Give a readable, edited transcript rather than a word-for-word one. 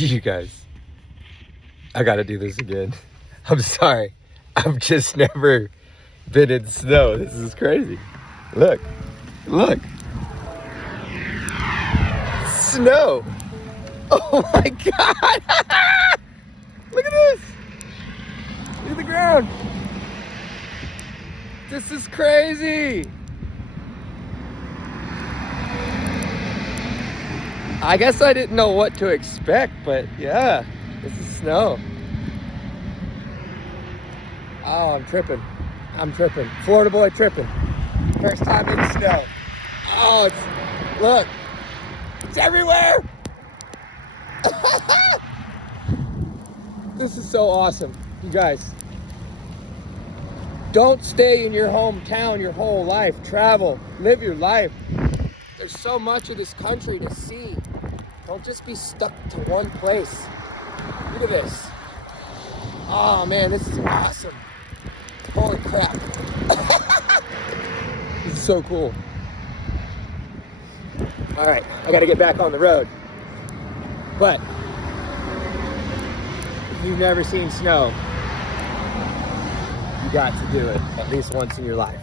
You guys, I gotta do this again. I'm sorry. I've just never been in snow. This is crazy. Look. Look. Snow. Oh my God. Look at this. Look at the ground. This is crazy. I guess I didn't know what to expect, but yeah, this is snow. Oh, I'm tripping. I'm tripping. Florida boy tripping. First time in snow. Oh, look. It's everywhere. This is so awesome. You guys, don't stay in your hometown your whole life. Travel, live your life. There's so much of this country to see. Don't just be stuck to one place. Look at this. Oh man, this is awesome. Holy crap. This is so cool. All right, I gotta get back on the road. But if you've never seen snow, you got to do it at least once in your life.